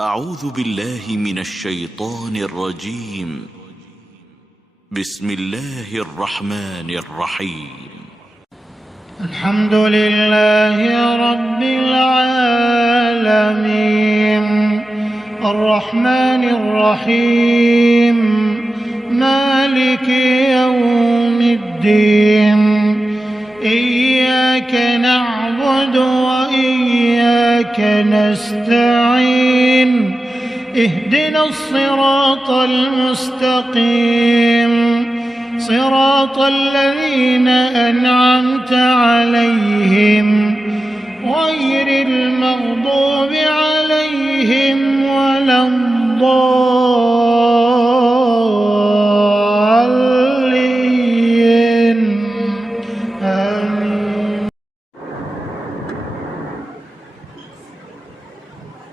أعوذ بالله من الشيطان الرجيم. بسم الله الرحمن الرحيم. الحمد لله رب العالمين الرحمن الرحيم مالك يوم الدين إياك نعبد وإياك نستعين اهدنا الصراط المستقيم صراط الذين أنعمت عليهم غير المغضوب عليهم ولا الضالين آمين.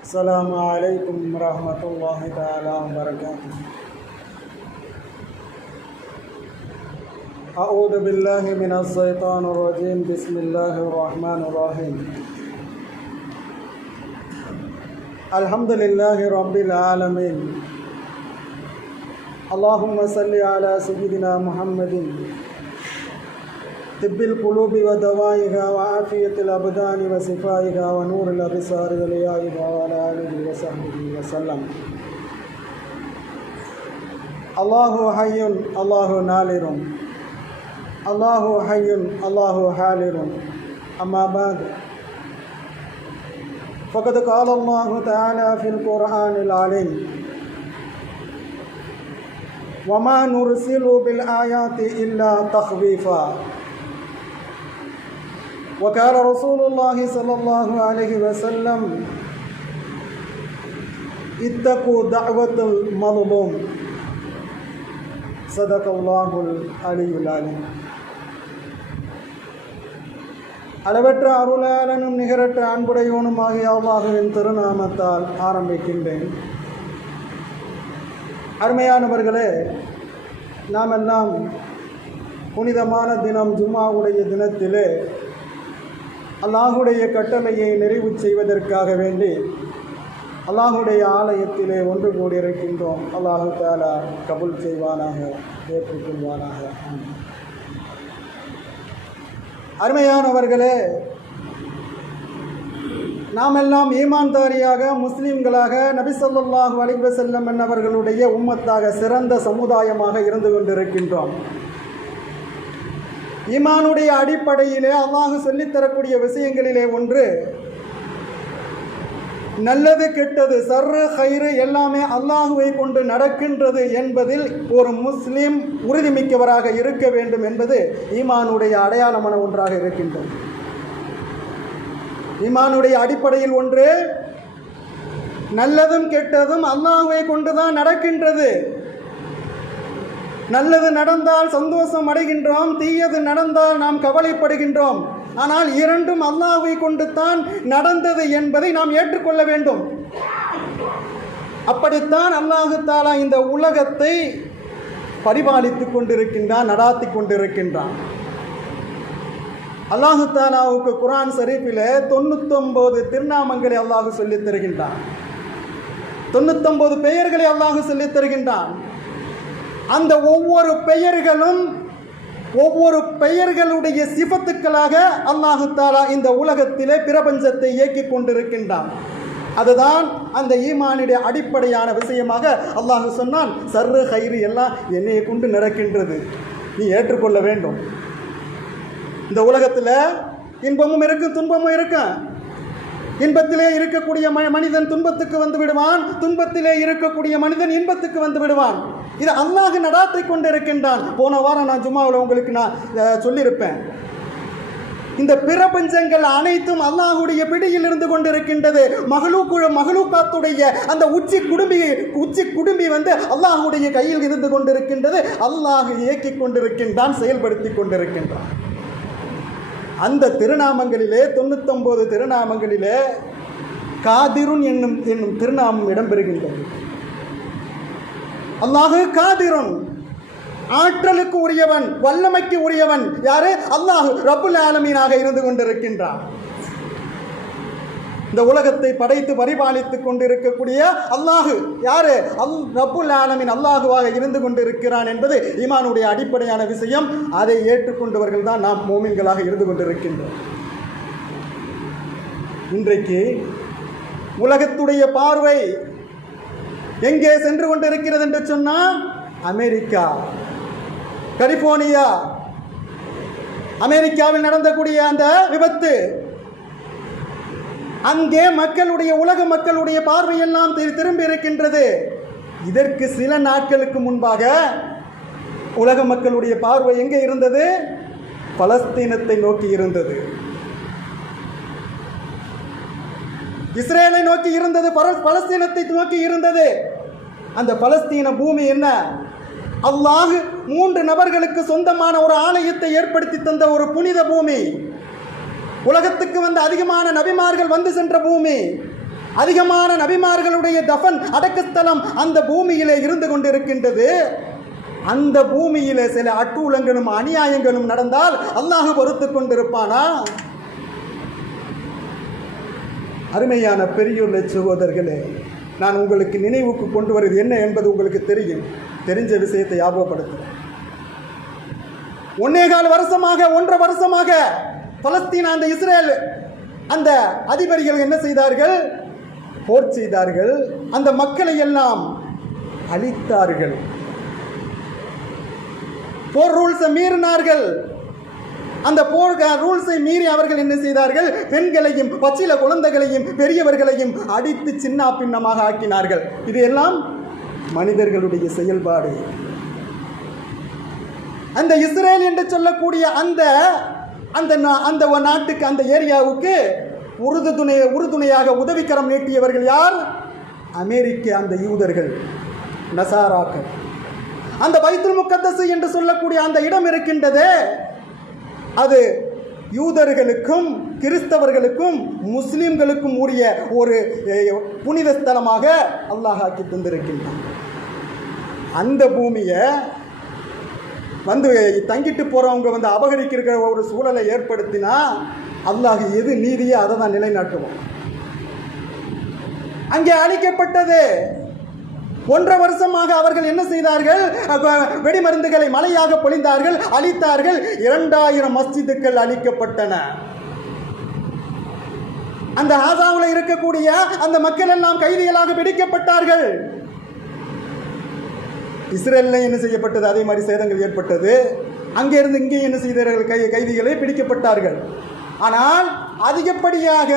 السلام عليكم ورحمة الله تعالى وبركاته. أعوذ بالله من الشيطان الرجيم. بسم الله الرحمن الرحيم. الحمد لله رب العالمين. اللهم صل على سيدنا محمد طب القلوب ودوائها وعافية الأبدان وشفائها ونور الأبصار وليائها وعلى آله وصحبه وسلم. الله حي الله نالر الله حي الله حالر. أما بعد فقد قال الله تعالى في القرآن العليم وما نرسل بالآيات إلا تخويفا. وقال رسول الله صلى الله عليه وسلم اتقوا دعوة المظلوم. صدق الله العلي العليم. அளவற்ற அருளாளனும் நிகரற்ற அன்புடையோனும் ஆகிய அல்லாஹுவின் திருநாமத்தால் ஆரம்பிக்கின்றேன். அருமையானவர்களே, நாம் எல்லாம் புனிதமான தினம் ஜும்மாவுடைய தினத்திலே அல்லாஹுடைய கட்டளையை நிறைவு செய்வதற்காக வேண்டி அல்லாஹுடைய ஆலயத்திலே ஒன்று கூடியிருக்கின்றோம். அல்லாஹு தஆலா கபூல் செய்வானாக, ஏற்றுக்கொள்வானாக. அருமையானவர்களே, நாம் எல்லாம் ஈமான்தாரியாக முஸ்லீம்களாக நபி ஸல்லல்லாஹு அலைஹி வஸல்லம் அவர்களுடைய உம்மத்தாக சிறந்த சமுதாயமாக இருந்து கொண்டிருக்கின்றோம். ஈமானுடைய அடிப்படையிலே அல்லாஹ் சொல்லித்தரக்கூடிய விஷயங்களிலே ஒன்று நல்லது கெட்டது சர்ரு ஹைரு எல்லாமே அல்லாஹுவை கொண்டு நடக்கின்றது என்பதில் ஒரு முஸ்லீம் உறுதிமிக்கவராக இருக்க வேண்டும் என்பது ஈமானுடைய அடையாளமான ஒன்றாக இருக்கின்றது. ஈமானுடைய அடிப்படையில் ஒன்று நல்லதும் கெட்டதும் அல்லாஹுவை கொண்டுதான் நடக்கின்றது. நல்லது நடந்தால் சந்தோஷம் அடைகின்றோம், தீயது நடந்தால் நாம் கவலைப்படுகின்றோம். ஆனால் இரண்டும் அல்லாஹ்வை கொண்டு தான் நடந்தது என்பதை நாம் ஏற்றுக்கொள்ள வேண்டும். அப்படித்தான் அல்லாஹ் தஆலா இந்த உலகத்தை பரிபாலித்துக் கொண்டிருக்கின்றான், நடாத்தி கொண்டிருக்கின்றான். அல்லாஹ் தஆலாவுக்கு குர்ஆன் ஷரீஃபிலே 99 திருநாமங்களை அல்லாஹ் சொல்லித் தருகின்றான். 99 பெயர்களை அல்லாஹ் சொல்லித் தருகின்றான். அந்த ஒவ்வொரு பெயர்களுடைய சிஃபத்துக்களாக அல்லாஹ் தஆலா இந்த உலகத்திலே பிரபஞ்சத்தை இயக்கிக் கொண்டிருக்கின்றான். அதுதான் அந்த ஈமானுடைய அடிப்படையான விஷயமாக அல்லாஹ் சொன்னான். சர்ரு ஹைரு எல்லாம் என்னையை கொண்டு நடக்கின்றது, நீ ஏற்றுக்கொள்ள வேண்டும். இந்த உலகத்தில் இன்பமும் இருக்கும், துன்பமும் இருக்கும். இன்பத்திலே இருக்கக்கூடிய மனிதன் துன்பத்துக்கு வந்து விடுவான், துன்பத்திலே இருக்கக்கூடிய மனிதன் இன்பத்துக்கு வந்து விடுவான். இது அல்லாஹ் நடாத்தி கொண்டிருக்கின்றான். போன வாரம் நான் ஜும்மாவில் உங்களுக்கு நான் சொல்லியிருப்பேன். இந்த பிரபஞ்சங்கள் அனைத்தும் அல்லாஹுடைய பிடியில் இருந்து கொண்டிருக்கின்றது. மகளுக்காத்துடைய அந்த உச்சி குடும்பி வந்து அல்லாஹுடைய கையில் இருந்து கொண்டிருக்கின்றது. அல்லாஹ் இயக்கிக் கொண்டிருக்கின்றான், செயல்படுத்தி கொண்டிருக்கின்றான். அந்த திருநாமங்களிலே 99 திருநாமங்களிலே காதிருன் என்னும் திருநாமம் இடம்பெறுகின்றது. அல்லாஹ் காதிருன், ஆற்றலுக்கு உரியவன், வல்லமைக்கு உரியவன். யாரு? அல்லாஹ் ரப்புல் ஆலமீனாக இருந்து கொண்டிருக்கின்றான். இந்த உலகத்தை படைத்து பரிபாலித்துக் கொண்டிருக்கக்கூடிய அல்லாஹு யாரு? ரப்புல் ஆலமீன் அல்லாஹுவாக இருந்து கொண்டிருக்கிறான் என்பது ஈமானுடைய அடிப்படையான விஷயம். அதை ஏற்றுக்கொண்டவர்கள் தான் நாம் மோமின்களாக இருந்து கொண்டிருக்கின்றோம். இன்றைக்கு உலகத்துடைய பார்வை எங்கே சென்று கொண்டிருக்கிறது என்று சொன்னால், அமெரிக்கா, கலிபோர்னியா, அமெரிக்காவில் நடந்தக்கூடிய அந்த விபத்து, அங்கே உலக மக்களுடைய பார்வையெல்லாம் திரும்பி இருக்கின்றது. இதற்கு சில நாட்களுக்கு முன்பாக உலக மக்களுடைய பார்வை எங்கே இருந்தது? பலஸ்தீனத்தை நோக்கி இருந்தது, இஸ்ரேலை நோக்கி இருந்தது, பலஸ்தீனத்தை நோக்கி இருந்தது. அந்த பலஸ்தீன பூமி என்ன? அல்லாஹ் 3 நபர்களுக்கு சொந்தமான ஒரு ஆலயத்தை ஏற்படுத்தி தந்த ஒரு புனித பூமி. உலகத்துக்கு வந்த அதிகமான நபிமார்கள் வந்து சென்ற பூமி, அதிகமான நபிமார்களுடைய தஃபன் அடக்கஸ்தலம் அந்த பூமியிலே இருந்து கொண்டிருக்கின்றது. அந்த பூமியிலே சில அட்டூழங்களும் அநியாயங்களும் நடந்தால் அல்லாஹ் பொறுத்து கொண்டிருப்பானா? அருமையான பெரியோர்களே, சகோதரர்களே, நான் உங்களுக்கு நினைவுக்கு கொண்டு வருவது என்ன என்பது உங்களுக்கு தெரியும். தெரிஞ்ச விஷயத்தை ஞாபகப்படுத்துகிறேன். 1.25 வருஷமாக பலஸ்தீன அந்த இஸ்ரேல் அந்த அதிபர்கள் என்ன செய்தார்கள்? போர் செய்தார்கள். அந்த மக்களை எல்லாம் அழித்தார்கள். போர் ரூல்ஸை மீறினார்கள். அந்த போர் ரூல்ஸை மீறி அவர்கள் என்ன செய்தார்கள்? பெண்களையும் பச்சில குழந்தைகளையும் பெரியவர்களையும் அடித்து சின்ன பின்னமாக ஆக்கினார்கள். இது எல்லாம் மனிதர்களுடைய செயல்பாடு. அந்த இஸ்ரேல் என்று சொல்லக்கூடிய அந்த நாட்டுக்கு, அந்த ஏரியாவுக்கு உறுதுணையாக உதவிக்கரம் நீட்டியவர்கள் யார்? அமெரிக்க அந்த யூதர்கள், நசாராக்கள். அந்த பைத்துல் முக்கத்தஸ் என்று சொல்லக்கூடிய அந்த இடம் இருக்கின்றதே, அது யூதர்களுக்கும் கிறிஸ்தவர்களுக்கும் முஸ்லிம்களுக்கும் உரிய ஒரு புனித ஸ்தலமாக அல்லாஹ் ஆக்கி தந்திருக்கின்றான். அந்த பூமியை வந்து தங்கிட்டு போகிறவங்க வந்து அபகரிக்கிற ஒரு சூழலை ஏற்படுத்தினா அல்லாஹ் எது நீதியோ அதை தான் நிலைநாட்டுவோம். அங்கே அழிக்கப்பட்டது 1.5 வருஷமாக அவர்கள் என்ன செய்தார்கள்? வெடிமருந்துகளை மழையாக பொழிந்தார்கள், அழித்தார்கள். 2000 மஸ்ஜிதுகள் அழிக்கப்பட்டன. அந்த ஆசாவில் இருக்கக்கூடிய அந்த மக்கள் எல்லாம் கைதிகளாக பிடிக்கப்பட்டார்கள். இஸ்ரேலில் என்ன செய்யப்பட்டது? அதே மாதிரி சேதங்கள் ஏற்பட்டது. அங்கிருந்து இங்கே என்ன செய்தார்கள்? கைதிகளை பிடிக்கப்பட்டார்கள். ஆனால் அதிகப்படியாக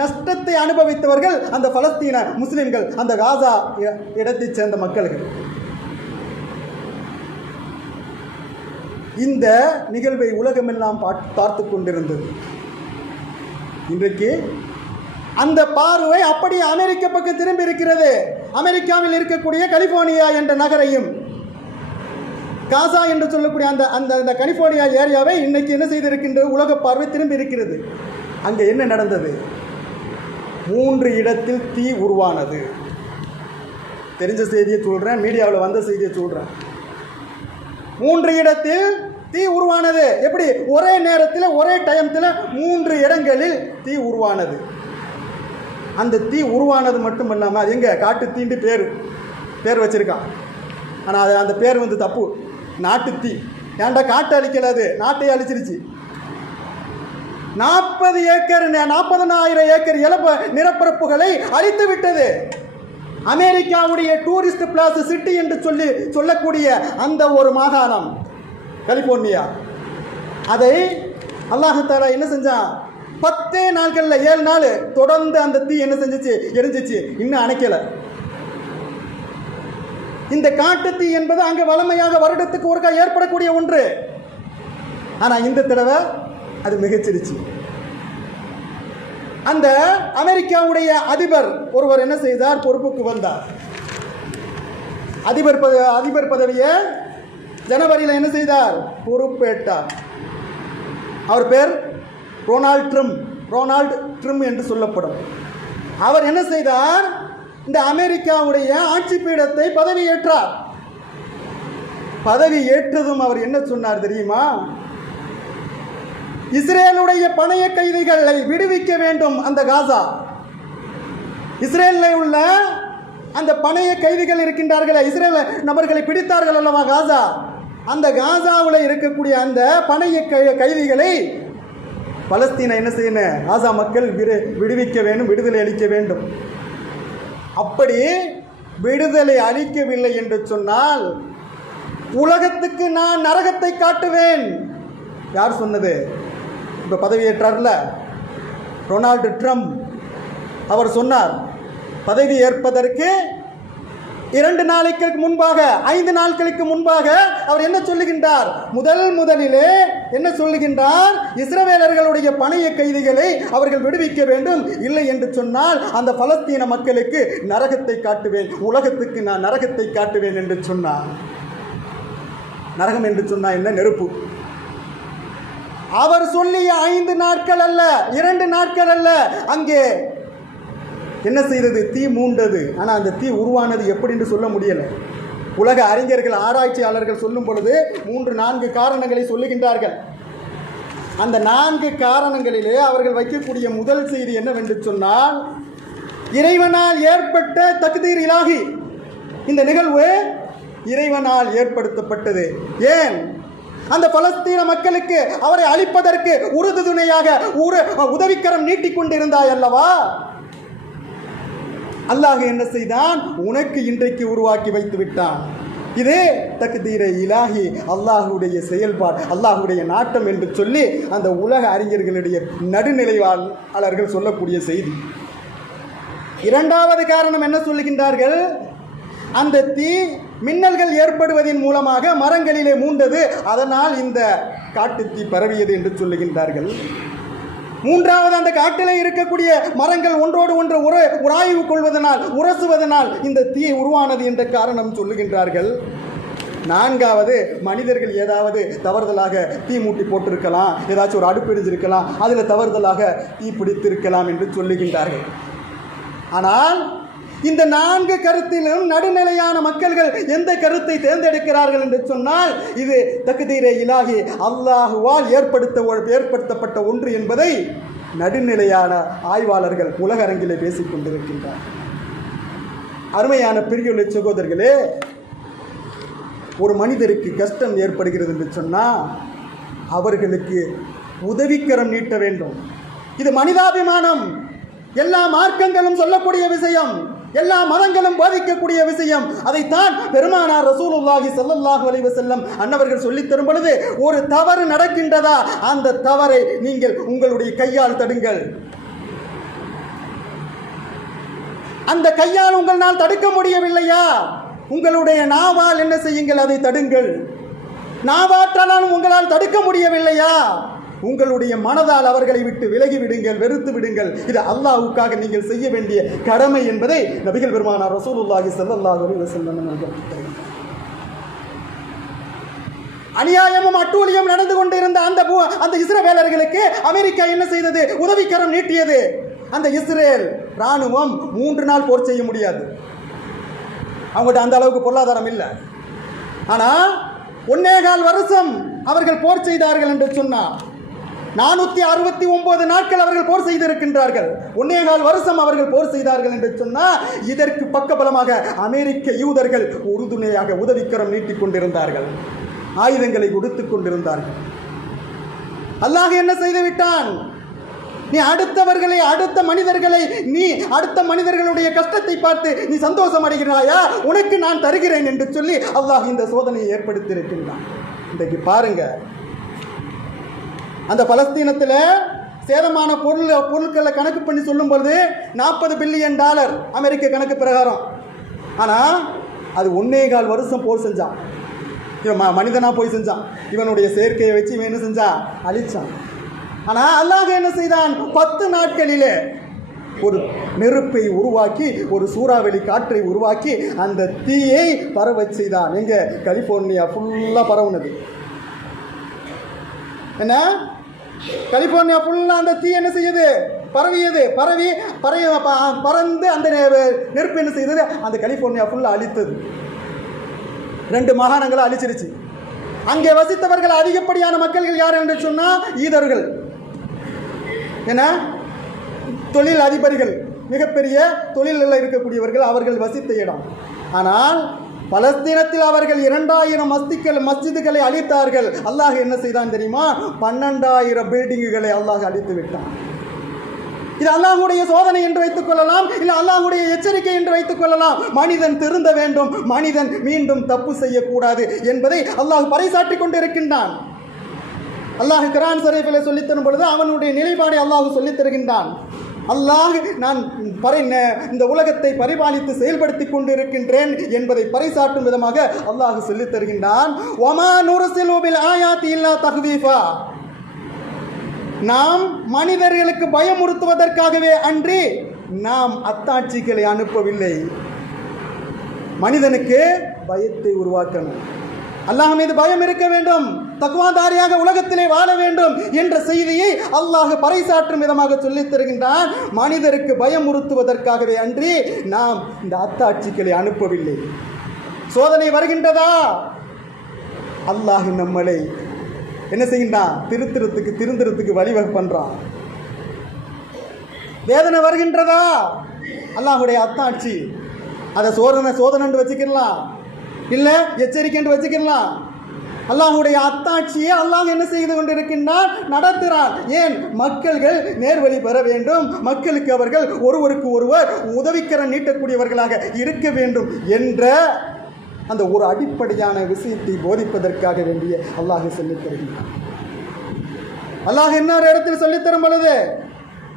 நஷ்டத்தை அனுபவித்தவர்கள் அந்த பலஸ்தீன முஸ்லிம்கள், அந்த காசா இடத்தைச் சேர்ந்த மக்கள்கள். இந்த நிகழ்வை உலகமெல்லாம் பார்த்து கொண்டிருந்தது. இன்றைக்கு அந்த பார்வை அப்படியே அமெரிக்க பக்கம் திரும்பி இருக்கிறது. அமெரிக்காவில் இருக்கக்கூடிய கலிபோர்னியா என்ற நகரையும் காசா என்று சொல்லக்கூடிய அந்த கலிபோர்னியா ஏரியாவை இன்னைக்கு என்ன செய்திருக்கின்ற உலக பார்வை திரும்பி இருக்கிறது. அங்கே என்ன நடந்தது? 3 இடத்தில் தீ உருவானது. தெரிஞ்ச செய்தியை சொல்கிறேன், மீடியாவில் வந்த செய்தியை சொல்கிறேன். 3 இடத்தில் தீ உருவானது. எப்படி? ஒரே நேரத்தில் ஒரே டைமத்தில் 3 இடங்களில் தீ உருவானது. அந்த தீ உருவானது மட்டும் இல்லாமல் அது எங்கே? காட்டு தீண்டு பேர் வச்சுருக்கான். ஆனால் அந்த பேர் வந்து தப்பு. நாட்டு தீ. ஏன்டா காட்டை அழிக்கல, அது நாட்டையே அழிச்சிருச்சு. 40,000 ஏக்கர் நிலப்பரப்புகளை அழித்து விட்டது. அமெரிக்காவுடைய டூரிஸ்ட் பிளேஸ் சிட்டி என்று சொல்லக்கூடிய அந்த ஒரு மாகாணம் கலிபோர்னியா, அதை அல்லாஹ் தஆலா என்ன செஞ்சான்? 10 நாட்களில் 7 நாள் தொடர்ந்து அந்த தீ என்ன செஞ்சிச்சு? எரிஞ்சிச்சு. இன்னும் அணைக்கலை. இந்த காட்டுத்தீ என்பது அங்கே வளமையாக வருடத்துக்கு ஒருக்கா ஏற்படக்கூடிய ஒன்று. ஆனால் இந்த தடவை அது மிகச்சிருச்சு. அந்த அமெரிக்காவுடைய அதிபர் ஒருவர் என்ன செய்தார்? பொறுப்புக்கு வந்தார். அதிபர் பதவியை ஜனவரியில் என்ன செய்தார்? பொறுப்பேற்றார். அவர் பேர் ரொனால்ட் ட்ரம்ப் என்று சொல்லப்படும். அவர் என்ன செய்தார்? இந்த அமெரிக்காவுடைய ஆட்சி பீடத்தை பதவியேற்றார். பதவி ஏற்றதும் அவர் என்ன சொன்னார் தெரியுமா? இஸ்ரேலுடைய பணைய கைதிகளை விடுவிக்க வேண்டும். அந்த காசா இஸ்ரேலில் உள்ள அந்த பணைய கைதிகள் இருக்கின்றார்களே, இஸ்ரேல் நபர்களை பிடித்தார்கள் அல்லவா காசா, அந்த காசாவில் இருக்கக்கூடிய அந்த பணைய கைதிகளை பலஸ்தீனை என்ன செய்யணும், காசா மக்கள் விடுவிக்க வேண்டும், விடுதலை அளிக்க வேண்டும். அப்படி விடுதலை அளிக்கவில்லை என்று சொன்னால் உலகத்துக்கு நான் நரகத்தை காட்டுவேன். யார் சொன்னது? இப்போ பதவியேற்றார்ல டொனால்டு ட்ரம்ப், அவர் சொன்னார். பதவி ஏற்பதற்கு 2 நாளைக்கு முன்பாக, 5 நாட்களுக்கு முன்பாக அவர் என்ன சொல்லுகின்றார்? முதலிலே என்ன சொல்லுகின்றார்? இஸ்ரவேலர்களுடைய பணைய கைதிகளை அவர்கள் விடுவிக்க வேண்டும், இல்லை என்று சொன்னால் அந்த பலஸ்தீன மக்களுக்கு நரகத்தை காட்டுவேன், உலகத்துக்கு நான் நரகத்தை காட்டுவேன் என்று சொன்னார். நரகம் என்று சொன்னால் என்ன? நெருப்பு. அவர் சொல்லிய 5 நாட்கள் அல்ல, 2 நாட்கள் அல்ல, அங்கே என்ன செய்தது? தீ மூண்டது. ஆனால் அந்த தீ உருவானது எப்படி என்று சொல்ல முடியலை. உலக அறிஞர்கள், ஆராய்ச்சியாளர்கள் சொல்லும் பொழுது 3-4 காரணங்களை சொல்லுகின்றார்கள். அந்த 4 காரணங்களிலே அவர்கள் வைக்கக்கூடிய முதல் செய்தி என்னவென்று சொன்னால், இறைவனால் ஏற்பட்ட தக்தீர் இலாஹி. இந்த நிகழ்வு இறைவனால் ஏற்படுத்தப்பட்டது. ஏன்? அந்த பலஸ்தீன மக்களுக்கு அவரை அழிப்பதற்கு உறுதுணையாக உதவிக்கரம் நீட்டிக்கொண்டிருந்தாய் அல்லவா? அல்லாஹ் என்ன செய்தான்? உனக்கு இன்றைக்கு உருவாக்கி வைத்து விட்டான். இது தக்தீர இலாஹி, அல்லாஹுடைய செயல்பாடு, அல்லாஹுடைய நாட்டம் என்று சொல்லி அந்த உலக அறிஞர்களுடைய நடுநிலையாளர்கள் சொல்லக்கூடிய செய்தி. 2வது காரணம் என்ன சொல்லுகின்றார்கள்? அந்த தீ மின்னல்கள் ஏற்படுவதன் மூலமாக மரங்களிலே மூண்டது, அதனால் இந்த காட்டுத்தீ பரவியது என்று சொல்லுகின்றார்கள். 3வது, அந்த காட்டிலே இருக்கக்கூடிய மரங்கள் ஒன்றோடு ஒன்று உராய்வு கொள்வதனால், உரசுவதனால் இந்த தீ உருவானது என்ற காரணம் சொல்லுகின்றார்கள். 4வது, மனிதர்கள் ஏதாவது தவறுதலாக தீ மூட்டி போட்டிருக்கலாம், ஏதாச்சும் ஒரு அடுப்பு எரிஞ்சிருக்கலாம், அதில் தவறுதலாக தீ பிடித்திருக்கலாம் என்று சொல்லுகின்றார்கள். ஆனால் இந்த 4 கருத்திலும் நடுநிலையான மக்கள்கள் எந்த கருத்தை தேர்ந்தெடுக்கிறார்கள் என்று சொன்னால், இது தக்தீரே இலாஹி, அல்லாஹுவால் ஏற்படுத்தப்பட்ட ஒன்று என்பதை நடுநிலையான ஆய்வாளர்கள் உலக அரங்கிலே பேசிக் கொண்டிருக்கின்றார். அருமையான பெரியோர்களே, சகோதரர்களே, ஒரு மனிதருக்கு கஷ்டம் ஏற்படுகிறது என்று சொன்னால் அவர்களுக்கு உதவிக்கரம் நீட்ட வேண்டும். இது மனிதாபிமானம். எல்லா மார்க்கங்களும் சொல்லக்கூடிய விஷயம், எல்லா மதங்களும் பாதிக்கக்கூடிய விஷயம். அதைத்தான் பெருமானார் ரசூலுல்லாஹி ஸல்லல்லாஹு அலைஹி வஸல்லம் அன்னவர்கள் சொல்லித் தரும் பொழுது, ஒரு தவறு நடக்கின்றதா, அந்த தவறை நீங்கள் உங்களுடைய கையால் தடுங்கள். அந்த கையால் உங்களால் தடுக்க முடியவில்லையா, உங்களுடைய நாவால் என்ன செய்யுங்கள், அதை தடுங்கள். நாவாற்றாலும் உங்களால் தடுக்க முடியவில்லையா, உங்களுடைய மனதால் அவர்களை விட்டு விலகி விடுங்கள், வெறுத்து விடுங்கள். இது அல்லாஹ்வுக்காக நீங்கள் செய்ய வேண்டிய கடமை என்பதை நபிகள் பெருமானார் ரசூலுல்லாஹி ஸல்லல்லாஹு அலைஹி வஸல்லம் அவர்கள் அநியாயமும் அட்டூழியம் நடந்து கொண்டிருந்த அந்த இஸ்ரவேலர்களுக்கு அமெரிக்கா என்ன செய்தது? உதவிக்கரம் நீட்டியது. அந்த இஸ்ரேல் ராணுவம் 3 நாள் போர் செய்ய முடியாது, அவங்கள்ட்ட அந்த அளவுக்கு பொருளாதாரம் இல்லை. ஆனால் 1.25 வருஷம் அவர்கள் போர் செய்தார்கள் என்று சொன்னார். 469 நாட்கள் அவர்கள் போர் செய்திருக்கின்றார்கள். 1.25 வருஷம் அவர்கள் போர் செய்தார்கள் என்று சொன்னால், இதற்கு பக்கபலமாக அமெரிக்க யூதர்கள் உறுதுணையாக உதவிக்கரம் நீட்டிக் கொண்டிருந்தார்கள், ஆயுதங்களை கொடுத்துக் கொண்டிருந்தார்கள். அல்லாஹ் என்ன செய்து விட்டான்? நீ அடுத்த மனிதர்களுடைய கஷ்டத்தை பார்த்து நீ சந்தோஷம் அடைகிறாயா? உனக்கு நான் தருகிறேன் என்று சொல்லி அல்லாஹ் இந்த சோதனையை ஏற்படுத்தி இருக்கின்றான். இன்றைக்கு பாருங்க, அந்த பலஸ்தீனத்தில் சேதமான பொருட்களை கணக்கு பண்ணி சொல்லும் பொழுது $40 பில்லியன் அமெரிக்க கணக்கு பிரகாரம். ஆனால் அது 1.25 வருஷம் போர் செஞ்சான். இவன் மனிதனாக போய் செஞ்சான், இவனுடைய செயற்கையை வச்சு இவன் என்ன செஞ்சான்? அழிச்சான். ஆனால் அல்லாஹ் என்ன செய்தான்? 10 நாட்களிலே ஒரு நெருப்பை உருவாக்கி, ஒரு சூறாவளி காற்றை உருவாக்கி அந்த தீயை பரவச் செய்தான். எங்க? கலிபோர்னியா ஃபுல்லாக பரவுனது. என்ன? கலிபோர்னியா ஃபுல்லாக அந்த தீ என்ன செய்யுது? பறந்து அந்த நெருப்பு என்ன செய்தது? அந்த கலிபோர்னியா ஃபுல்லாக அழித்தது. 2 மாகாணங்களை அழிச்சிருச்சு. அங்கே வசித்தவர்கள் அதிகப்படியான மக்கள்கள் யார் என்று சொன்னால் ஈதர்கள், என்ன தொழில் அதிபர்கள், மிகப்பெரிய தொழிலில் இருக்கக்கூடியவர்கள், அவர்கள் வசித்த இடம். ஆனால் பலஸ்தீனத்தில் அவர்கள் 2000 மஸ்ஜிதுகளை அழித்தார்கள். அல்லாஹ் என்ன செய்தான் தெரியுமா? 12,000 பில்டிங்குகளை அல்லாஹ் அழித்து விட்டான். இது அல்லாஹ்வுடைய சோதனை என்று வைத்துக் கொள்ளலாம், இல்லை அல்லாஹ்வுடைய எச்சரிக்கை என்று வைத்துக் கொள்ளலாம். மனிதன் திருந்த வேண்டும், மனிதன் மீண்டும் தப்பு செய்யக்கூடாது என்பதை அல்லாஹ் பறைசாற்றிக் கொண்டிருக்கின்றான். அல்லாஹ் குர்ஆன் ஷரீஃபில் சொல்லித் தரும் பொழுது அவனுடைய நிலைப்பாடை அல்லாஹ் சொல்லித் தருகின்றான். அல்லாஹ் நான் இந்த உலகத்தை பரிபாலித்து செயல்படுத்தி கொண்டிருக்கின்றேன் என்பதை பறைசாற்றும் விதமாக அல்லாஹ் சொல்லித் தருகின்றான். வமா நுர்சிலு பில் ஆயாத்தி இல்லா தஹ்வீஃபா. நாம் மனிதர்களுக்கு பயமுறுத்துவதற்காகவே அன்றி நாம் அத்தாட்சிகளை அனுப்பவில்லை. மனிதனுக்கு பயத்தை உருவாக்கணும், அல்லாஹ் மீது பயம் இருக்க வேண்டும், தக்வாதாரியாக உலகத்திலே வாழ வேண்டும் என்ற செய்தியை அல்லாஹ் பறைசாற்றும் விதமாக சொல்லித் தருகின்றான். மனிதருக்கு பயமுறுத்துவதற்காகவே அன்றி நாம் இந்த அத்தாட்சிகளை அனுப்பவில்லை. சோதனை வருகின்றதா? அல்லாஹ் நம்மளை என்ன செய்கின்றான்? திருந்துறதுக்கு வழிவகை பண்றான். வேதனை வருகின்றதா? அல்லாஹுடைய அத்தாட்சி, அதை சோதனை வச்சுக்கலாம், இல்லை எச்சரிக்கை என்று வச்சுக்கலாம். அல்லாஹுடைய அத்தாட்சியை அல்லாஹ் என்ன செய்து கொண்டிருக்கின்றான்? நடத்துகிறான். ஏன்? மக்கள்கள் நேர்வழி பெற வேண்டும், மக்களுக்கு அவர்கள் ஒருவருக்கு ஒருவர் உதவிக்கரம் நீட்டக்கூடியவர்களாக இருக்க வேண்டும் என்ற அந்த ஒரு அடிப்படையான விஷயத்தை போதிப்பதற்காக வேண்டிய அல்லாஹ் சொல்லித் தருகின்றான். அல்லாஹ் இன்னொரு இடத்தில் சொல்லித் தரும் பொழுது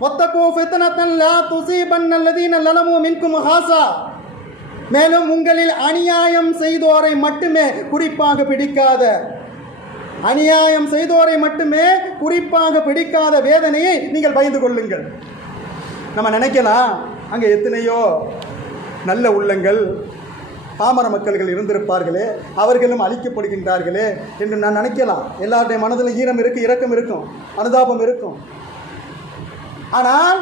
வத்தகூ ஃபித்னத்தன் லா துஸீபன்னல்லதீன லலமூ மின்கும் ஹாஸா. மேலும் உங்களில் அநியாயம் செய்தோரை மட்டுமே குறிப்பாக பிடிக்காத, அநியாயம் செய்தோரை மட்டுமே குறிப்பாக பிடிக்காத வேதனையை நீங்கள் பயந்து கொள்ளுங்கள். நம்ம நினைக்கலாம், அங்கே எத்தனையோ நல்ல உள்ளங்கள் பாமர மக்கள்கள் இருந்திருப்பார்களே, அவர்களும் அழிக்கப்படுகின்றார்களே என்று நான் நினைக்கலாம். எல்லாருடைய மனதில் ஈரம் இருக்கு, இரக்கம் இருக்கும், அனுதாபம் இருக்கும். ஆனால்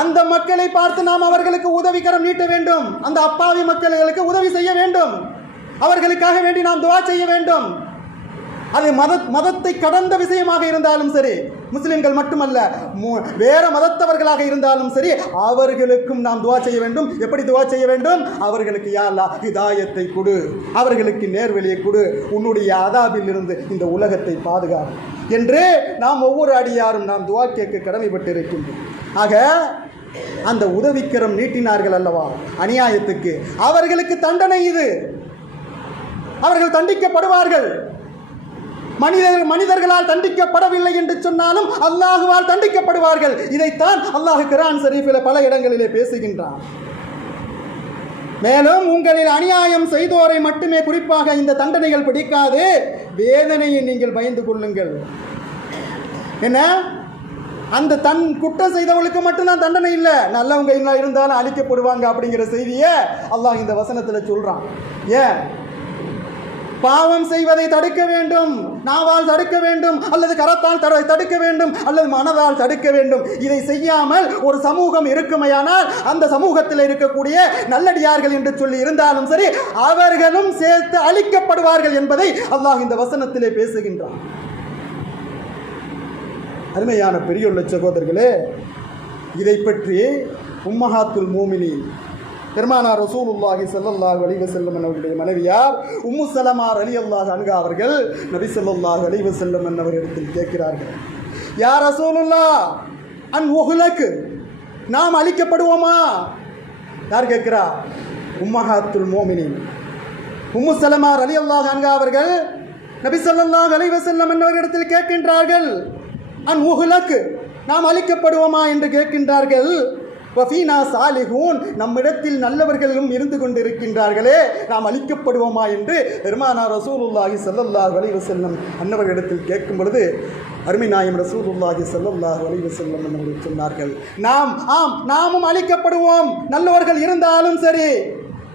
அந்த மக்களை பார்த்து நாம் அவர்களுக்கு உதவிக்கரம் நீட்ட வேண்டும், அந்த அப்பாவி மக்களுக்கு உதவி செய்ய வேண்டும், அவர்களுக்காக வேண்டி நாம் துஆ செய்ய வேண்டும். அது மதத்தை கடந்த விஷயமாக இருந்தாலும் சரி, முஸ்லிம்கள் மட்டுமல்ல, வேற மதத்தவர்களாக இருந்தாலும் சரி, அவர்களுக்கும் நாம் துஆ செய்ய வேண்டும். எப்படி துஆ செய்ய வேண்டும்? அவர்களுக்கு யா அல்லாஹ் ஹிதாயத்தை கொடு, அவர்களுக்கு நேர்வழியை கொடு, உன்னுடைய அதாபில் இருந்து இந்த உலகத்தை பாதுகாப்பு என்று நாம் ஒவ்வொரு அடியாரும் நாம் துஆ கேட்க கடமைப்பட்டு இருக்கின்றோம். ஆக அந்த உதவிக்கரம் நீட்டினார்கள் அல்லவா அநியாயத்துக்கு, அவர்களுக்கு தண்டனை இது. அவர்கள் தண்டிக்கப்படுவார்கள். மனிதர்களால் தண்டிக்கப்படவில்லை என்று சொன்னாலும் அல்லாஹுவால் தண்டிக்கப்படுவார்கள். இதைத்தான் அல்லாஹ் குர்ஆன் ஷரீஃபில் பல இடங்களிலே பேசுகின்றான். மேலும் உங்களில் அநியாயம் செய்தோரை மட்டுமே குறிப்பாக இந்த தண்டனைகள் பிடிக்காது, வேதனையை நீங்கள் பயந்து கொள்ளுங்கள். என்ன? அந்த குற்றம் செய்தவர்களுக்கு மட்டும்தான் தண்டனை இல்லை, நல்லவங்க இருந்தாலும் அழிக்கப்படுவாங்க அப்படிங்கிற செய்தியை அல்லாஹ் இந்த வசனத்தில் சொல்றான். ஏன்? பாவம் செய்வதை தடுக்க வேண்டும், நாவால் தடுக்க வேண்டும், அல்லது கரத்தால் தடுக்க வேண்டும், அல்லது மனதால் தடுக்க வேண்டும். இதை செய்யாமல் ஒரு சமூகம் இருக்குமையானால் அந்த சமூகத்தில் இருக்கக்கூடிய நல்லடியார்கள் என்று சொல்லி இருந்தாலும் சரி, அவர்களும் சேர்த்து அழிக்கப்படுவார்கள் என்பதை அல்லாஹ் இந்த வசனத்திலே பேசுகின்றான். அருமையான பெரியுள்ள சகோதரர்களே, இதை பற்றி உம்மஹாத்துல் மூமினீன் பெருமானார் ரசூலுல்லாஹி ஸல்லல்லாஹு அலைஹி வஸல்லம் அவர்களுடைய மனைவியார் உம்மு ஸலமா ரலியல்லாஹு அன்ஹா அவர்கள் நபி ஸல்லல்லாஹு அலைஹி வஸல்லம் அவர்களிடத்தில் கேட்கிறார்கள், யா ரசூலுல்லாஹ் அன் உஹ்லக், நாம் அழிக்கப்படுவோமா? யார் கேட்கிறா? உம்மஹாத்துல் மூமினீன் உம்மு ஸலமா ரலியல்லாஹு அன்ஹா அவர்கள் நபி ஸல்லல்லாஹு அலைஹி வஸல்லம் அவர்களிடத்தில் கேட்கின்றார்கள், அன் உஹ்லக், நாம் அழிக்கப்படுவோமா என்று கேட்கின்றார்கள். வஃபீனா சாலிஹூன், நம்மிடத்தில் நல்லவர்களும் இருந்து கொண்டிருக்கின்றார்களே, நாம் அழிக்கப்படுவோமா என்று பெருமானார் ரசூலுல்லாஹி ஸல்லல்லாஹு அலைஹி வஸல்லம் அன்னவர்களிடத்தில் கேட்கும் பொழுது அருமை நாயகம் ரசூலுல்லாஹி ஸல்லல்லாஹு அலைஹி வஸல்லம் அவர்கள் சொன்னார்கள், நாமும் அழிக்கப்படுவோம், நல்லவர்கள் இருந்தாலும் சரி,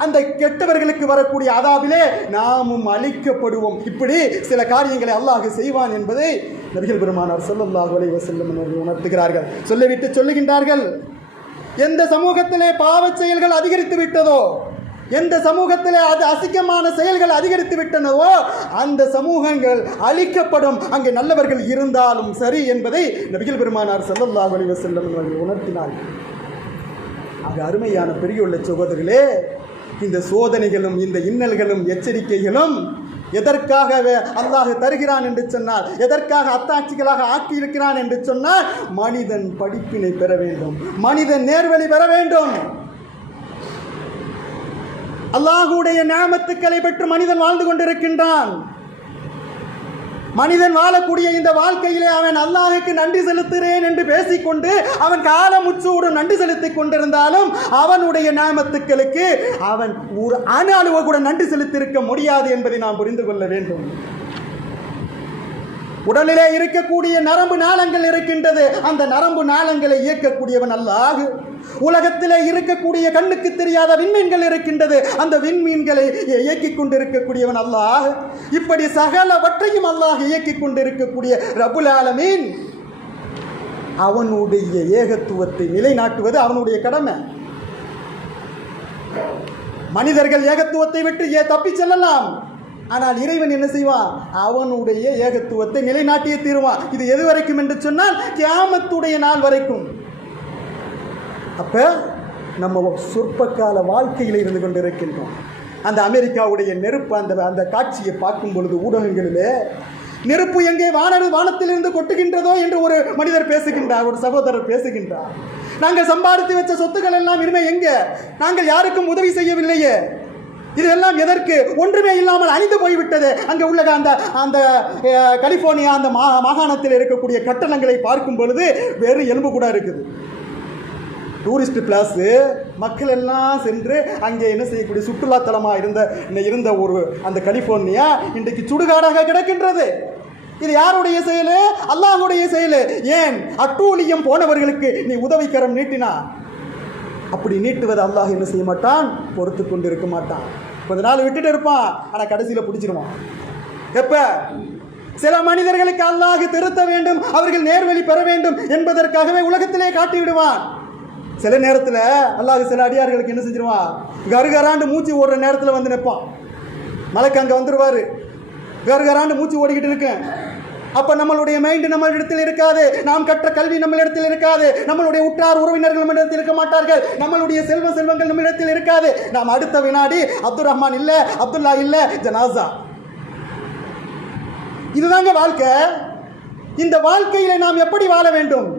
அந்த கெட்டவர்களுக்கு வரக்கூடிய அதாபிலே நாமும் அழிக்கப்படுவோம். இப்படி சில காரியங்களை அல்லாஹ் செய்வான் என்பதை நபிகள் பெருமானார் ஸல்லல்லாஹு அலைஹி வஸல்லம் அவர்கள் உணர்த்துகிறார்கள். சொல்லிவிட்டு சொல்லுகின்றார்கள், எந்த சமூகத்திலே பாவச் செயல்கள் அதிகரித்து விட்டதோ, எந்த சமூகத்திலே அது அசிங்கமான செயல்கள் அதிகரித்து விட்டனவோ அந்த சமூகங்கள் அழிக்கப்படும், அங்கே நல்லவர்கள் இருந்தாலும் சரி என்பதை நபிகள் பெருமானார் ஸல்லல்லாஹு அலைஹி வஸல்லம் அவர்கள் உணர்த்தினார்கள். அருமையான பெரியுள்ள சகோதரர்களே, இந்த சோதனைகளும் இந்த இன்னல்களும் எச்சரிக்கைகளும் எதற்காக அல்லாஹ் தருகிறான் என்று சொன்னால், எதற்காக அத்தாட்சிகளாக ஆக்கியிருக்கிறான் என்று சொன்னால், மனிதன் படிப்பினை பெற வேண்டும், மனிதன் நேர்வழி பெற வேண்டும். அல்லாஹ்வுடைய நிஅமத்துக்களை பெற்று மனிதன் வாழ்ந்து கொண்டிருக்கின்றான். மனிதன் வாழக்கூடிய இந்த வாழ்க்கையிலே அவன் அல்லாஹ்வுக்கு நன்றி செலுத்துகிறேன் என்று பேசிக்கொண்டு அவன் காலமுச்சோடு நன்றி செலுத்திக் கொண்டிருந்தாலும் அவனுடைய நிஅமத்துக்களுக்கு அவன் ஒரு அணு அளவு கூட நன்றி செலுத்தியிருக்க முடியாது என்பதை நாம் புரிந்து கொள்ள வேண்டும். உடலிலே இருக்கக்கூடிய நரம்பு நாளங்கள் இருக்கின்றது, அந்த நரம்பு நாளங்களை இயக்கக்கூடியவன் அல்லாஹ். உலகத்திலே இருக்கக்கூடிய கண்ணுக்கு தெரியாத விண்மீன்கள் இருக்கின்றது, அந்த விண்மீன்களை இயக்கிக் கொண்டிருக்கக்கூடியவன் அல்லாஹ். இப்படி சகலவற்றையும் அல்லாஹ் இயக்கிக் கொண்டிருக்கக்கூடிய ரப்புல் ஆலமீன் அவனுடைய ஏகத்துவத்தை நிலைநாட்டுவது அவனுடைய கடமை. மனிதர்கள் ஏகத்துவத்தை விட்டு தப்பி செல்லலாம், ஆனால் இறைவன் என்ன செய்வான்? அவனுடைய ஏகத்துவத்தை நிலைநாட்டியே தீருவான். இது எது வரைக்கும் என்று சொன்னால் கியாமத்துடைய நாள் வரைக்கும். அப்ப நம்ம சொற்பகால வாழ்க்கையில் இருந்து கொண்டிருக்கின்றோம். அந்த அமெரிக்காவுடைய நெருப்பு அந்த காட்சியை பார்க்கும் பொழுது ஊடகங்களிலே நெருப்பு எங்கே வானத்திலிருந்து கொட்டுகின்றதோ என்று ஒரு மனிதர் பேசுகின்றார், ஒரு சகோதரர் பேசுகின்றார். நாங்கள் சம்பாதித்து வச்ச சொத்துக்கள் எல்லாம் இனிமே எங்கே? நாங்கள் யாருக்கும் உதவி செய்யவில்லையே, இதெல்லாம் எதற்கு? ஒன்றுமே இல்லாமல் அழிந்து போய்விட்டது. அங்கே உள்ள அந்த கலிபோர்னியா அந்த மாகாணத்தில் இருக்கக்கூடிய கட்டணங்களை பார்க்கும் பொழுது வேறு எலும்பு கூட இருக்குது. டூரிஸ்ட் பிளேஸ், மக்கள் எல்லாம் சென்று அங்கே என்ன செய்யக்கூடிய சுற்றுலாத்தலமாக இருந்த ஒரு அந்த கலிபோர்னியா இன்றைக்கு சுடுகாடாக கிடக்கின்றது. இது யாருடைய செயல்? அல்லாஹ்வுடைய செயல். ஏன்? அட்டூழியம் போனவர்களுக்கு நீ உதவிக்கரம் நீட்டினா, அப்படி நீட்டுவது அல்லாஹ் என்ன செய்ய மாட்டான்? பொறுத்து கொண்டு இருக்க மாட்டான். கொஞ்ச நாள் விட்டுட்டு இருப்பான், ஆனால் கடைசியில் பிடிச்சிருவான். எப்ப? சில மனிதர்களுக்கு அல்லாஹ் திருத்த வேண்டும், அவர்கள் நேர்வழி பெற வேண்டும் என்பதற்காகவே உலகத்திலே காட்டி விடுவான். சில நேரத்தில் அல்லாஹ் சில அடியார்களுக்கு என்ன செஞ்சிருவான்? கருகராண்டு மூச்சு ஓடுற நேரத்தில் வந்து நிற்பான். மலைக்கு அங்கே வந்துடுவார், கருகராண்டு மூச்சு ஓடிக்கிட்டு இருக்கேன். அப்ப நம்மளுடைய மைண்ட் நம்மளிடத்தில் இருக்காது, நாம் கற்ற கல்வி நம்மளிடத்தில் இருக்காது, நம்மளுடைய உற்றார் உறவினர்கள் நம்மளிடத்தில் இருக்க மாட்டார்கள், நம்மளுடைய செல்வங்கள் நம்மளிடத்தில் இருக்காது. நாம் அடுத்த வினாடி அப்துல் ரஹ்மான் இல்ல, அப்துல்லா இல்ல, ஜனாசா. இதுதாங்க வாழ்க்கை. இந்த வாழ்க்கையில நாம் எப்படி வாழ வேண்டும்?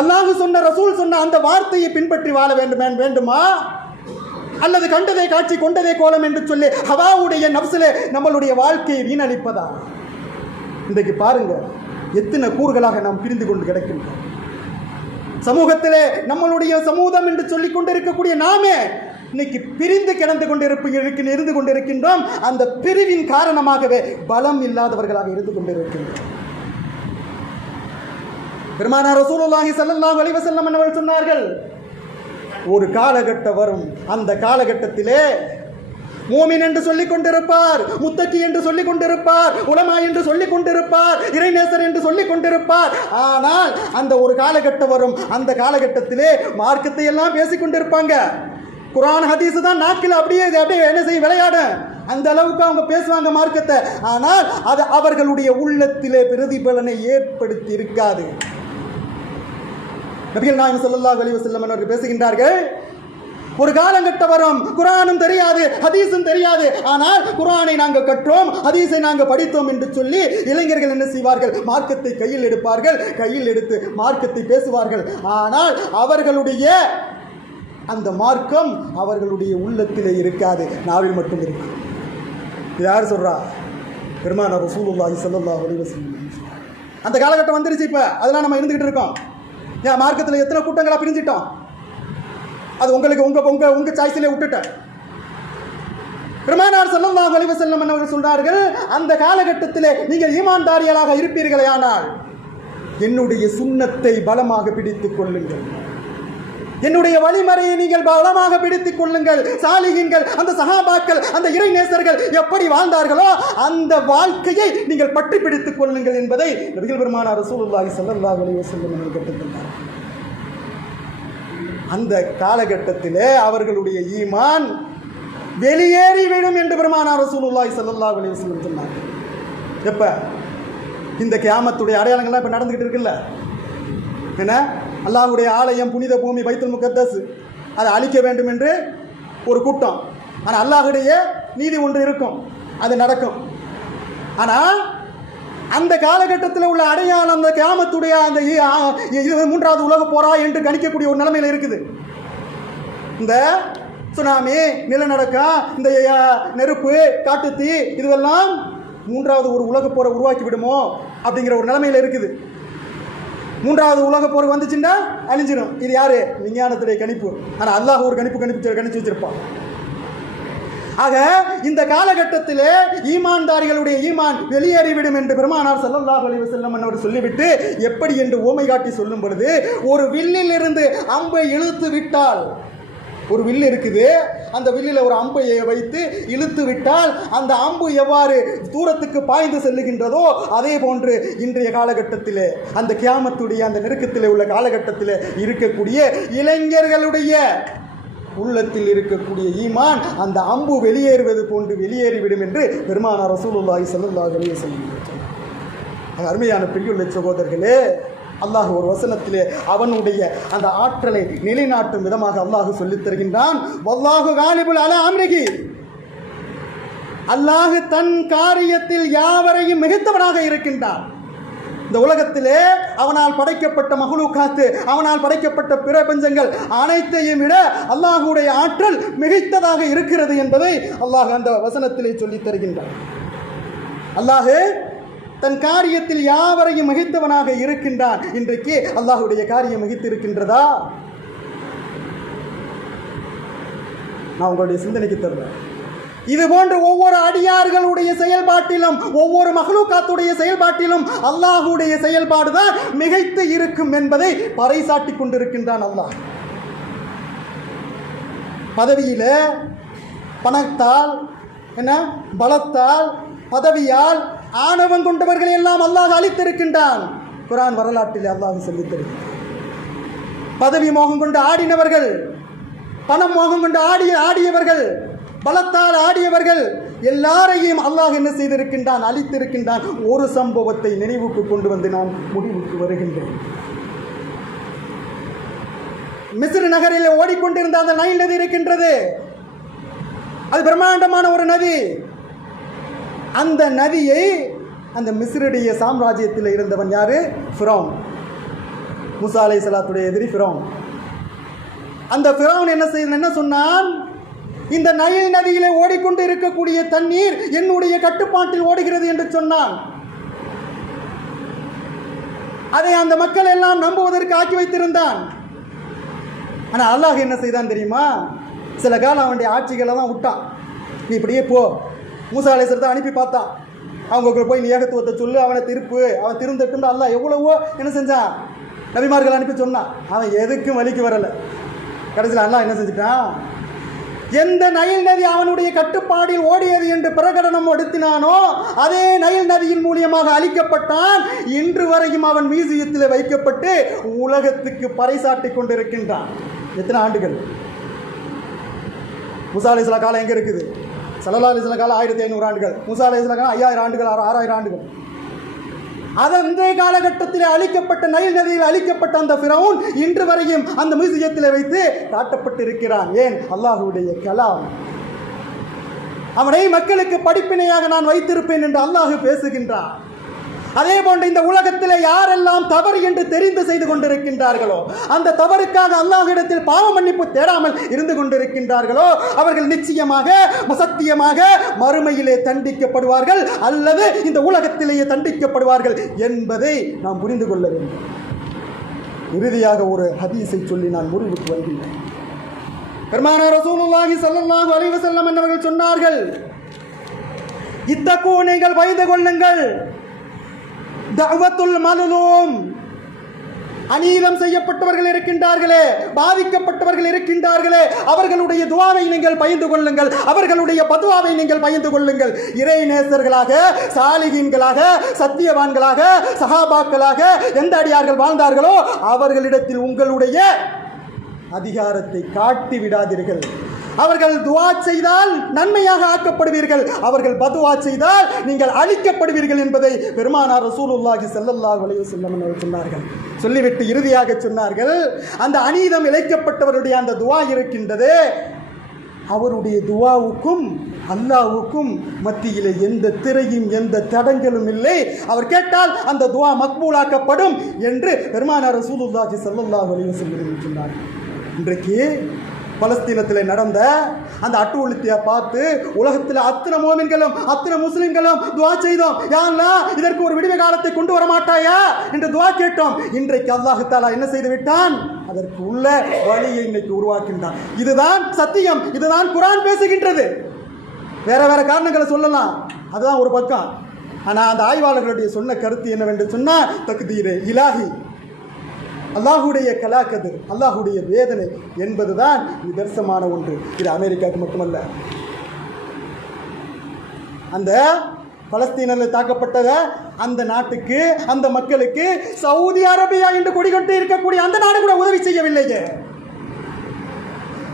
அல்லாஹ் சொன்ன, ரசூல் சொன்ன அந்த வார்த்தையை பின்பற்றி வாழ வேண்டுமா? அல்லது கண்டதை காட்சி கொண்டதே கோலம் என்று சொல்லி ஹவாவுடைய நப்சிலே நம்மளுடைய வாழ்க்கையை வீணளிப்பதா? இன்றைக்கு பாருங்க, எத்தனை கூறுகளாக நாம் பிரிந்து கொண்டு கிடக்கின்றோம். சமூகத்திலே நம்மளுடைய சமூகம் என்று சொல்லிக் கொண்டிருக்கக்கூடிய நாமே இன்னைக்கு பிரிந்து இருந்து கொண்டிருக்கின்றோம். அந்த பிரிவின் காரணமாகவே பலம் இல்லாதவர்களாக இருந்து கொண்டிருக்கின்றோம். பெருமானார் ரசூலுல்லாஹி ஸல்லல்லாஹு அலைஹி வஸல்லம் அவர்கள் சொன்னார்கள், ஒரு காலகட்டம் வரும், அந்த காலகட்டத்திலே மூமின் என்று சொல்லிக் கொண்டிருப்பார், முத்தகி என்று சொல்லிக் கொண்டிருப்பார், உலமா என்று சொல்லிக் கொண்டிருப்பார், இறைநேசர் என்று சொல்லிக் கொண்டிருப்பார். ஆனால் அந்த ஒரு காலகட்டம் வரும், அந்த காலகட்டத்திலே மார்க்கத்தை எல்லாம் பேசிக் கொண்டிருப்பாங்க. குர்ஆன் ஹதீஸ் தான் நாக்கில் அப்படியே என்ன செய்ய விளையாட, அந்த அளவுக்கு அவங்க பேசுவாங்க மார்க்கத்தை. ஆனால் அது அவர்களுடைய உள்ளத்திலே பிரதிபலனை ஏற்படுத்தி இருக்காது. நபிகள் நாயகம் ஸல்லல்லாஹு அலைஹி வஸல்லம் அவர்கள் பேசுகின்றார்கள், ஒரு காலகட்டம் வரும், குர்ஆனும் தெரியாது, ஹதீஸும் தெரியாது, ஆனால் குர்ஆனை நாங்கள் கற்றோம், ஹதீஸை நாங்கள் படித்தோம் என்று சொல்லி இளைஞர்கள் என்ன செய்வார்கள்? மார்க்கத்தை கையில் எடுப்பார்கள், கையில் எடுத்து மார்க்கத்தை பேசுவார்கள். ஆனால் அவர்களுடைய அந்த மார்க்கம் அவர்களுடைய உள்ளத்திலே இருக்காது, நாவில் மட்டும் இருக்கும். இது யார் சொல்றா? பெருமானார் ரசூலுல்லாஹி ஸல்லல்லாஹு அலைஹி வஸல்லம். அந்த காலகட்டம் வந்துருச்சு. இப்போ அதெல்லாம் நம்ம இருந்துகிட்டு இருக்கோம். ஏன் மார்க்கத்தில் எத்தனை கூட்டங்களா பிரிஞ்சிட்டோம்? அது உங்களுக்கு உங்க சாய்ஸிலே விட்டுட்டேன். பெருமானார் ஸல்லல்லாஹு அலைஹி வஸல்லம் அவர்கள் சொல்றார்கள், அந்த காலகட்டத்திலே நீங்கள் ஈமான்தாரிகளாக இருப்பீர்களே ஆனால் என்னுடைய சுன்னத்தை பலமாக பிடித்துக் கொள்ளுங்கள், என்னுடைய வழிமுறையை நீங்கள் பலமாக பிடித்துக் கொள்ளுங்கள். சாலிஹீன்கள், அந்த சஹாபாக்கள், அந்த இறைநேசர்கள் எப்படி வாழ்ந்தார்களோ அந்த வாழ்க்கையை நீங்கள் பற்றி பிடித்துக் கொள்ளுங்கள் என்பதை நபிகள் பெருமானார் ரசூலுல்லாஹி ஸல்லல்லாஹு அலைஹி வஸல்லம் அவர்கள் கற்றுத்தந்தார். அந்த காலகட்டத்திலே அவர்களுடைய ஈமான் வெளியேறிவிடும் என்று பெருமானார் ரசூலுல்லாஹி ஸல்லல்லாஹு அலைஹி வஸல்லம் சொன்னார். எப்ப? இந்த கியாமத்துடைய அடையாளங்கள்லாம் இப்போ நடந்துகிட்டு இருக்குல்ல, என்ன, அல்லாஹ்வுடைய ஆலயம், புனித பூமி, பைத்துல் முகத்தஸ், அதை அழிக்க வேண்டும் என்று ஒரு கூட்டம். ஆனால் அல்லாஹ்வுடைய நீதி ஒன்று இருக்கும், அது நடக்கும். ஆனால் அந்த காலகட்டத்தில் உள்ள அடையாளம் அந்த கியாமத்துடைய அந்த மூன்றாவது உலக போரா என்று கணிக்கக்கூடிய ஒரு நிலைமையில் இருக்குது. இந்த சுனாமி, நிலநடுக்கம், இந்த நெருப்பு, காட்டுத்தீ, இதுவெல்லாம் மூன்றாவது ஒரு உலக போரை உருவாக்கி விடுமோ அப்படிங்கிற ஒரு நிலைமையில் இருக்குது. மூன்றாவது உலக போர் வந்துச்சுன்னா அழிஞ்சிடும். இது யாரு? விஞ்ஞானத்துடைய கணிப்பு. ஆனால் அல்லாஹ் ஒரு கணிச்சு வச்சிருப்பான். ஆக இந்த காலகட்டத்திலே ஈமான்தாரிகளுடைய ஈமான் வெளியேறிவிடும் என்று பெருமானார் ஸல்லல்லாஹு அலைஹி வஸல்லம் அவர் சொல்லிவிட்டு எப்படி என்று ஓமை காட்டி சொல்லும் பொழுது, ஒரு வில்லில் இருந்து அம்பை இழுத்து விட்டால், ஒரு வில் இருக்குது, அந்த வில்லில் ஒரு அம்பை வைத்து இழுத்து விட்டால் அந்த அம்பு எவ்வாறு தூரத்துக்கு பாய்ந்து செல்லுகின்றதோ அதே போன்று இன்றைய காலகட்டத்திலே அந்த கியாமத்துடைய அந்த நெருக்கத்திலே உள்ள காலகட்டத்தில் இருக்கக்கூடிய இளைஞர்களுடைய உள்ளத்தில் இருக்கக்கூடிய ஈமான் அந்த அம்பு வெளியேறுவது போன்று வெளியேறிவிடும் என்று பெருமானார் ரசூலுல்லாஹி ஸல்லல்லாஹு அலைஹி வஸல்லம். அருமையான பெரியுள்ள சகோதரர்களே, அல்லாஹ் ஒரு வசனத்திலே அவனுடைய அந்த ஆற்றலை நிலைநாட்டும் விதமாக அல்லாஹ் சொல்லித் தருகின்றான். வல்லாஹு காலிபுல் அலா அம்ரிஹி, அல்லாஹ் தன் காரியத்தில் யாவரையும் மிகுத்தவனாக இருக்கின்றான். இந்த உலகத்திலே அவனால் படைக்கப்பட்ட மஹ்லூகாத்து, அவனால் படைக்கப்பட்ட பிரபஞ்சங்கள் அனைத்தையும் விட அல்லாஹ்வுடைய ஆற்றல் மிகைத்ததாக இருக்கிறது என்பதை அல்லாஹ் அந்த வசனத்திலே சொல்லித் தருகின்றான். அல்லாஹ் தன் காரியத்தில் யாவரையும் மிகைத்தவனாக இருக்கின்றான். இன்றைக்கு அல்லாஹ்வுடைய காரியம் மிகைத்து இருக்கின்றதா? நான் உங்களுடைய சிந்தனைக்கு தருவேன். இது போன்று ஒவ்வொரு அடியார்களுடைய செயல்பாட்டிலும், ஒவ்வொரு மஹ்லூகாத்துடைய செயல்பாட்டிலும் அல்லாஹ்வுடைய செயல்பாடுதான் மிகைத்து இருக்கும் என்பதை பறைசாட்டி கொண்டிருக்கின்றான் அல்லாஹ். பதவியில, பணத்தால், என்ன பலத்தால், பதவியால் ஆணவம் கொண்டவர்களை எல்லாம் அல்லாஹ் அழித்திருக்கின்றான். குர்ஆன் வரலாற்றில் அல்லாஹ் சொல்லித் தருகிறான். பதவி மோகம் கொண்டு ஆடினவர்கள், பணம் மோகம் கொண்டு ஆடியவர்கள், பலத்தால் ஆடியவர்கள் எல்லாரையும் அல்லாஹ் என்ன செய்திருக்கின்றான்? அழித்திருக்கின்றான். ஒரு சம்பவத்தை நினைவுக்கு கொண்டு வந்து நான் முடிவுக்கு வருகின்றேன். மிஸ்ர் நகரில் ஓடிக்கொண்டிருந்த அந்த நைல் நதி இருக்கின்றது. அது பிரம்மாண்டமான ஒரு நதி. அந்த நதியை, அந்த மிஸ்ருடைய சாம்ராஜ்யத்தில் இருந்தவன் யாரு? ஃபிரௌன். மூசா அலைஹிஸ்ஸலாத்துடைய எதிரி ஃபிரௌன். அந்த ஃபிரௌன் என்ன சொன்னான்? இந்த நைல் நதியிலே ஓடிக்கொண்டு இருக்கக்கூடிய தண்ணீர் என்னுடைய கட்டுப்பாட்டில் ஓடுகிறது என்று சொன்னான். அதை அந்த மக்கள் எல்லாம் நம்புவதற்கு ஆக்கி வைத்திருந்தான். ஆனால் அல்லாஹ் என்ன செய்தான் தெரியுமா? சில காலம் அவனுடைய ஆட்சிகளை தான் விட்டான். நீ இப்படியே போ. மூசா அலைஹிஸ்ஸலாத்தை அனுப்பி பார்த்தான். அவங்களுக்கு போய் நீ ஏகத்துவத்தை சொல்லு, அவனை திருப்பு, அவன் திருந்தட்டு அல்லாஹ் எவ்வளவோ என்ன செஞ்சான்? நபிமார்கள் அனுப்பி சொன்னான். அவன் எதுக்கும் வலிக்கு வரலை. கடைசியில் அல்லாஹ் என்ன செஞ்சுட்டான்? எந்த நைல் நதி அவனுடைய கட்டுப்பாடில் ஓடியது என்று பிரகடனம் எடுத்தினானோ அதே நைல் நதியின் மூலியமாக அழிக்கப்பட்டான். இன்று வரையும் அவன் மியூசியத்தில் வைக்கப்பட்டு உலகத்துக்கு பறைசாட்டி கொண்டிருக்கின்றான். எத்தனை ஆண்டுகள்? மூசா அலைஹிஸ்ஸலாம் காலம் எங்கே இருக்குது? ஸல்லல்லாஹு அலைஹி வஸல்லம் காலம் 1500 ஆண்டுகள். மூசா அலைஹிஸ்ஸலாம் காலம் 5000 ஆண்டுகள், 6000 ஆண்டுகள். அந்த காலகட்டத்தில் அழிக்கப்பட்ட நைல் நதியில் அழிக்கப்பட்ட அந்த ஃபிரௌன் இன்று வரையும் அந்த மியூசியத்தில் வைத்து காட்டப்பட்டிருக்கிறான். ஏன்? அல்லாஹ்வுடைய கலாம். அவனை மக்களுக்கு படிப்பினையாக நான் வைத்திருப்பேன் என்று அல்லாஹ் பேசுகின்றான். அதே போன்று இந்த உலகத்தில் யாரெல்லாம் தவறு என்று தெரிந்து செய்து கொண்டிருக்கின்றார்களோ, அந்த தவறுக்காக அல்லாஹ்விடத்தில் பாவ மன்னிப்பு தேடாமல் இருந்து கொண்டிருக்கின்றார்களோ, அவர்கள் நிச்சயமாக சத்தியமாக மறுமையிலே தண்டிக்கப்படுவார்கள் அல்லது இந்த உலகத்திலேயே தண்டிக்கப்படுவார்கள் என்பதை நாம் புரிந்து கொள்ள வேண்டும். இறுதியாக ஒரு ஹதீஸை சொல்லி நான் முடிவுக்கு வருகின்றேன். பெருமானார் ரசூலுல்லாஹி ஸல்லல்லாஹு அலைஹி வஸல்லம் அவர்கள் சொன்னார்கள், இத்தகு, நீங்கள் பயந்து கொள்ளுங்கள், தஅவத்துல் மல்லூம், அநீதம் செய்யப்பட்டவர்கள் இருக்கின்றார்களே, பாதிக்கப்பட்டவர்கள் இருக்கின்றார்களே, அவர்களுடைய துஆவை நீங்கள் பயந்து கொள்ளுங்கள், அவர்களுடைய பதுவாவை நீங்கள் பயந்து கொள்ளுங்கள். இறை நேசர்களாக, சாலிஹீன்களாக, சத்தியவான்களாக, சஹாபாக்களாக எந்த அடியார்கள் வாழ்ந்தார்களோ அவர்களிடத்தில் உங்களுடைய அதிகாரத்தை காட்டி விடாதீர்கள். அவர்கள் துஆ செய்தால் நன்மையாக ஆக்கப்படுவீர்கள், அவர்கள் பதுவா செய்தால் நீங்கள் அழிக்கப்படுவீர்கள் என்பதை பெருமானார் ரசூலுல்லாஹி ஸல்லல்லாஹு அலைஹி வஸல்லம் அவர்கள் சொன்னார்கள். சொல்லிவிட்டு இறுதியாக சொன்னார்கள், அந்த அநீதம் இழைக்கப்பட்டவருடைய அந்த துஆ இருக்கின்றது, அவருடைய துஆவுக்கும் அல்லாஹ்வுக்கும் மத்தியிலே எந்த திரையும் எந்த தடங்களும் இல்லை, அவர் கேட்டால் அந்த துஆ மக்பூலாக்கப்படும் என்று பெருமானார் ரசூலுல்லாஹி ஸல்லல்லாஹு அலைஹி வஸல்லம் சொன்னார்கள். இன்றைக்கு பலஸ்தீனத்தில் நடந்த அந்த அட்டூழியத்தை பார்த்து உலகத்தில் அத்தனை மோமின்களும் அத்தனை முஸ்லிம்களும் துஆ செய்தோம், யா அல்லாஹ் இதற்கு ஒரு விடுவி காலத்தை கொண்டு வர மாட்டாயா என்று துஆ கேட்டோம். இன்றைக்கு அல்லாஹ் தஆலா என்ன செய்து விட்டான்? அதற்கு உள்ள வழியை இன்னைக்கு உருவாக்கின்றான். இதுதான் சத்தியம், இதுதான் குர்ஆன் பேசுகின்றது. வேற வேற காரணங்களை சொல்லலாம், அதுதான் ஒரு பக்கம். ஆனால் அந்த ஆய்வாளர்களுடைய சொன்ன கருத்து என்னவென்று சொன்னால், தக்தீரே இலாஹி, அல்லாஹுடைய கலாக்கதிர், அல்லாஹுடைய வேதனை என்பதுதான் நிதர்சனமான ஒன்று. இது அமெரிக்காவுக்கு மட்டுமல்ல, அந்த பலஸ்தீனில் தாக்கப்பட்ட அந்த நாட்டுக்கு, அந்த மக்களுக்கு சவுதி அரேபியா என்று கொடிகொண்டு இருக்கக்கூடிய அந்த நாடு கூட உதவி செய்யவில்லையே.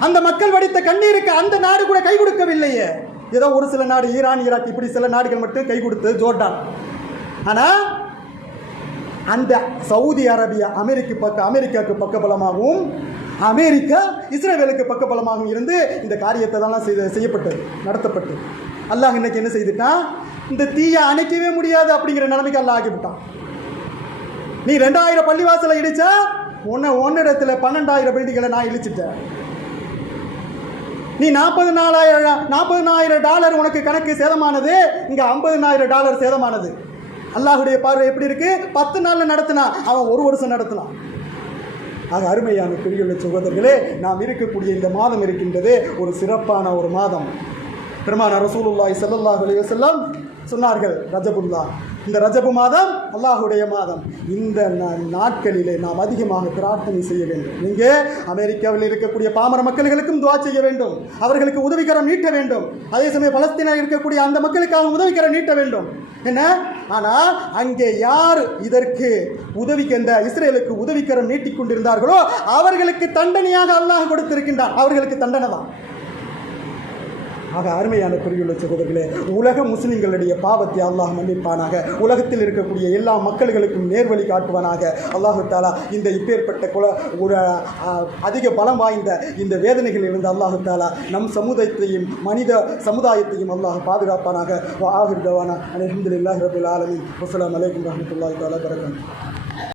அந்த மக்கள் வடித்த கண்ணீருக்கு அந்த நாடு கூட கை கொடுக்கவில்லையே. ஏதோ ஒரு சில நாடு, ஈரான், ஈராக், இப்படி சில நாடுகள் மட்டும் கை கொடுத்து, ஜோர்டான். ஆனால் அந்த சவுதி அரேபியா அமெரிக்காவுக்கு பக்கபலமாகவும், அமெரிக்கா இஸ்ரேலுக்கு பக்கபலமாகவும் இருந்து இந்த காரியத்தை தான் செய்யப்பட்டது, நடத்தப்பட்டது. அல்லாஹ் இன்னைக்கு என்ன செய்துட்டான்? இந்த தீயை அணைக்கவே முடியாது அப்படிங்கிற நிலைமைக்கு அல்லாஹ் ஆகிவிட்டான். நீ 2000 பள்ளிவாசலை இடிச்சா ஒன்னிடத்தில் 12,000 பில்டிங்களை நான் இழிச்சிட்டேன். நீ $40,000 உனக்கு கணக்கு சேதமானது, இங்கே $50,000 சேதமானது. அல்லாஹுடைய பார்வை எப்படி இருக்கு? 10 நாள்ல நடத்தினா, அவன் 1 வருஷம் நடத்தினான். ஆக அருமையான பெரியவர்களே, சகோதரர்களே, நாம் இருக்கக்கூடிய இந்த மாதம் இருக்கின்றதே ஒரு சிறப்பான ஒரு மாதம். பெருமானார் ரசூலுல்லாஹி ஸல்லல்லாஹு அலைஹி வஸல்லம் சொன்னார்கள், ரஜபுல்லா, இந்த ரஜபு மாதம் அல்லாஹுடைய மாதம். இந்த நாட்களிலே நாம் அதிகமாக பிரார்த்தனை செய்ய வேண்டும். இங்கே அமெரிக்காவில் இருக்கக்கூடிய பாமர மக்களுக்கும் துஆ செய்ய வேண்டும், அவர்களுக்கு உதவிக்கரம் நீட்ட வேண்டும். அதே சமயம் பலஸ்தீனில் இருக்கக்கூடிய அந்த மக்களுக்காக உதவிக்கரம் நீட்ட வேண்டும். என்ன, ஆனால் அங்கே யார் இதற்கு உதவிக்கு, இந்த இஸ்ரேலுக்கு உதவிக்கரம் நீட்டிக் கொண்டிருந்தார்களோ அவர்களுக்கு தண்டனையாக அல்லாஹ் கொடுத்திருக்கின்றான். அவர்களுக்கு தண்டனை தான். ஆக அருமையான பெரியவர்களே, சகோதரர்களே, உலக முஸ்லிம்களுடைய பாவத்தை அல்லாஹ் மன்னிப்பானாக, உலகத்தில் இருக்கக்கூடிய எல்லா மக்களுக்கும் நேர்வழி காட்டுவானாக. அல்லாஹு தாலா இந்த இப்பேற்பட்ட ஒரு அதிக பலம் வாய்ந்த இந்த வேதனைகளில் இருந்து அல்லாஹு தாலா நம் சமுதாயத்தையும் மனித சமுதாயத்தையும் அல்லாஹ் பாதுகாப்பானாக. வ ஆகிர் தவானா அல்ஹம்துலில்லாஹி ரப்பில் ஆலமீன். வஸ்ஸலாமு அலைக்கும் வரஹ்மத்துல்லாஹி தஆலா வபரகாத்துஹு.